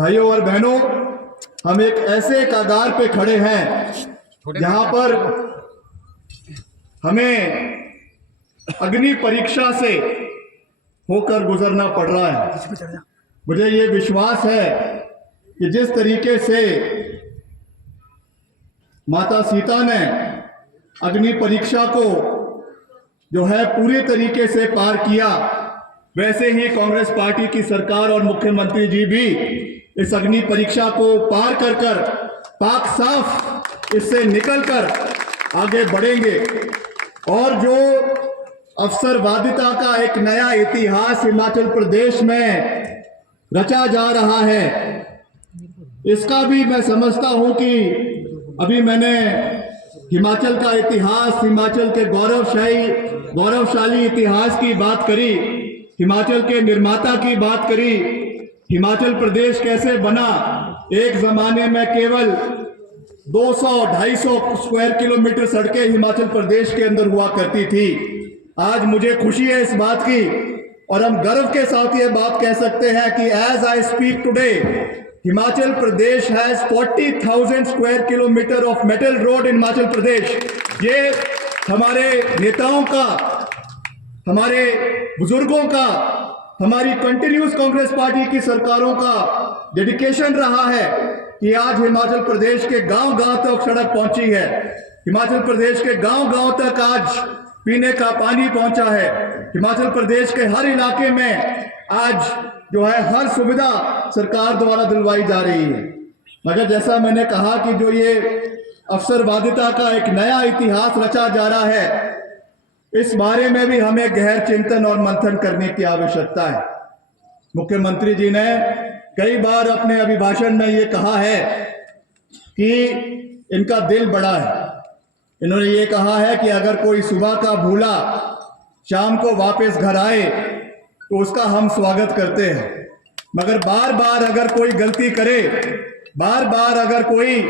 भाइयों और बहनों, हम एक ऐसे कगार पे खड़े हैं जहां पर हमें अग्नि परीक्षा से होकर गुजरना पड़ रहा है। मुझे ये विश्वास है कि जिस तरीके से माता सीता ने अग्नि परीक्षा को जो है पूरे तरीके से पार किया, वैसे ही कांग्रेस पार्टी की सरकार और मुख्यमंत्री जी भी इस अग्नि परीक्षा को पार कर पाक साफ इससे निकलकर आगे बढ़ेंगे और जो अवसरवादिता का एक नया इतिहास हिमाचल प्रदेश में रचा जा रहा है, इसका भी मैं समझता हूं कि अभी मैंने हिमाचल का इतिहास, हिमाचल के गौरवशाली इतिहास की बात करी, हिमाचल के निर्माता की बात करी, हिमाचल प्रदेश कैसे बना। एक जमाने में केवल 200-250 स्क्वायर किलोमीटर सड़कें हिमाचल प्रदेश के अंदर हुआ करती थी। आज मुझे खुशी है इस बात की और हम गर्व के साथ ये बात कह सकते हैं कि as I speak today Himachal Pradesh has 40,000 square kilometer of metal road in Himachal Pradesh. ये हमारे नेताओं का, हमारे बुजुर्गों का, हमारी कंटिन्यूस कांग्रेस पार्टी की सरकारों का डेडिकेशन रहा है कि आज हिमाचल प्रदेश के गांव-गांव तक सड़क पहुंची है। हिमाचल प्रदेश के गांव-गांव तक आज पीने का पानी पहुंचा है। हिमाचल प्रदेश के हर इलाके में आज जो है हर सुविधा सरकार द्वारा दिलवाई जा रही है। मगर जैसा मैंने कहा कि जो ये अवसरवादिता का एक नया इतिहास रचा जा रहा है, इस बारे में भी हमें गहर चिंतन और मंथन करने की आवश्यकता है। मुख्यमंत्री जी ने कई बार अपने अभिभाषण में ये कहा है कि इनका दिल बड़ा है। इन्होंने ये कहा है कि अगर कोई सुबह का भूला शाम को वापस घर आए तो उसका हम स्वागत करते हैं, मगर बार बार अगर कोई गलती करे, बार बार अगर कोई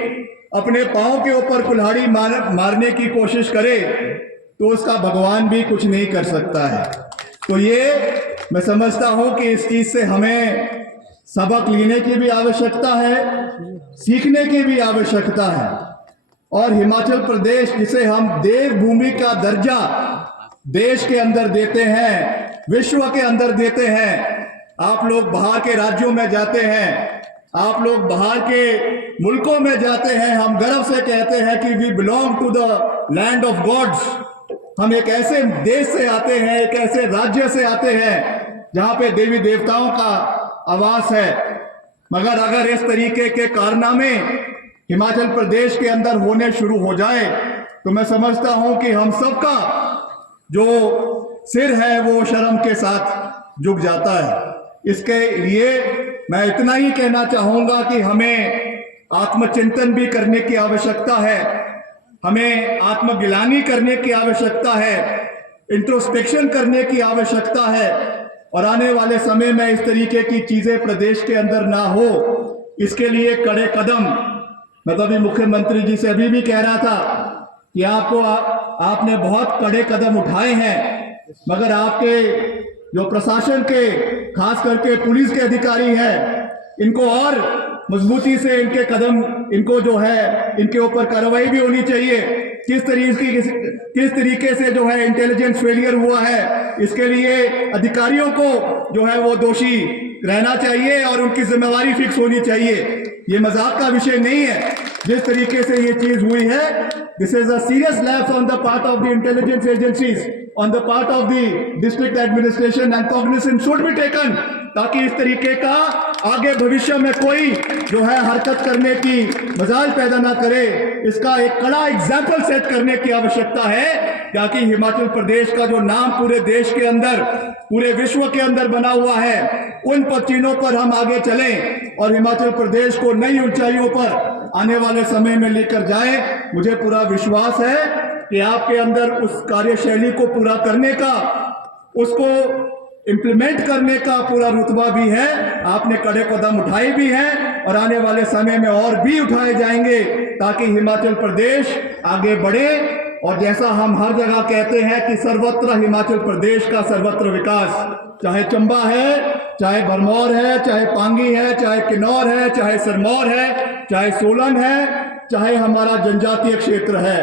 अपने पांव के ऊपर कुल्हाड़ी मारने की कोशिश करे तो उसका भगवान भी कुछ नहीं कर सकता है। तो ये मैं समझता हूं कि इस चीज से हमें सबक लेने की भी आवश्यकता है, सीखने की भी आवश्यकता है। और हिमाचल प्रदेश जिसे हम देवभूमि का दर्जा देश के अंदर देते हैं, विश्व के अंदर देते हैं। आप लोग बाहर के राज्यों में जाते हैं, आप लोग बाहर के मुल्कों में जाते हैं, हम गर्व से कहते हैं कि we belong to the land of gods. हम एक ऐसे देश से आते हैं, एक ऐसे राज्य से आते हैं जहां पे देवी देवताओं का आवास है। मगर अगर इस तरीके के कारनामे हिमाचल प्रदेश के अंदर होने शुरू हो जाए तो मैं समझता हूं कि हम सबका जो सिर है वो शर्म के साथ झुक जाता है। इसके लिए मैं इतना ही कहना चाहूंगा कि हमें आत्मचिंतन भी करने की आवश्यकता है, हमें आत्मगिलानी करने की आवश्यकता है, इंट्रोस्पेक्शन करने की आवश्यकता है और आने वाले समय में इस तरीके की चीजें प्रदेश के अंदर ना हो, इसके लिए कड़े कदम, मैं तो अभी मुख्यमंत्री जी से अभी भी कह रहा था कि आपने बहुत कड़े कदम उठाए हैं, मगर आपके जो प्रशासन के खास करके पुलिस के अधिकारी हैं, इनको और मजबूती से इनके कदम, इनको जो है इनके ऊपर कार्रवाई भी होनी चाहिए। किस तरीके से जो है इंटेलिजेंस फेलियर हुआ है, इसके लिए अधिकारियों को जो है वो दोषी रहना चाहिए और उनकी जिम्मेवारी फिक्स होनी चाहिए। ये मजाक का विषय नहीं है। जिस तरीके से ये चीज हुई है, this is a serious lapse on the part of the intelligence agencies, on the part of the district administration and cognisance should be taken, ताकि इस तरीके का आगे भविष्य में कोई जो है हरकत करने की मजाल पैदा ना करे। इसका एक कड़ा एग्जाम्पल सेट करने की आवश्यकता है, ताकि हिमाचल प्रदेश का जो नाम पूरे देश के अंदर, पूरे विश्व के अंदर बना हुआ है, उन पचीनों पर हम आगे चलें और हिमाचल प्रदेश को नई ऊंचाइयों पर आने वाले समय में लेकर जाए। मुझे पूरा विश्वास है कि आपके अंदर उस कार्यशैली को पूरा करने का, उसको इंप्लीमेंट करने का पूरा रुतबा भी है। आपने कड़े कदम उठाए भी हैं और आने वाले समय में और भी उठाए जाएंगे, ताकि हिमाचल प्रदेश आगे बढ़े। और जैसा हम हर जगह कहते हैं कि सर्वत्र हिमाचल प्रदेश का सर्वत्र विकास, चाहे चंबा है, चाहे भरमौर है, चाहे पांगी है, चाहे किन्नौर है, चाहे सिरमौर है, चाहे सोलन है, चाहे हमारा जनजातीय क्षेत्र है।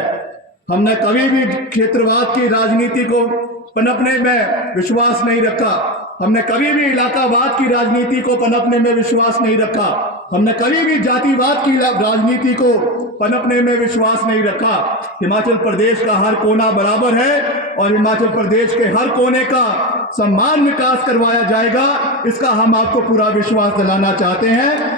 हमने कभी भी क्षेत्रवाद की राजनीति को पनपने में विश्वास नहीं रखा। हमने कभी भी इलाकावाद की राजनीति को पनपने में विश्वास नहीं रखा। हमने कभी भी जातिवाद की राजनीति को पनपने में विश्वास नहीं रखा। हिमाचल प्रदेश का हर कोना बराबर है और हिमाचल प्रदेश के हर कोने का सम्मान विकास करवाया जाएगा, इसका हम आपको पूरा विश्वास दिलाना चाहते हैं।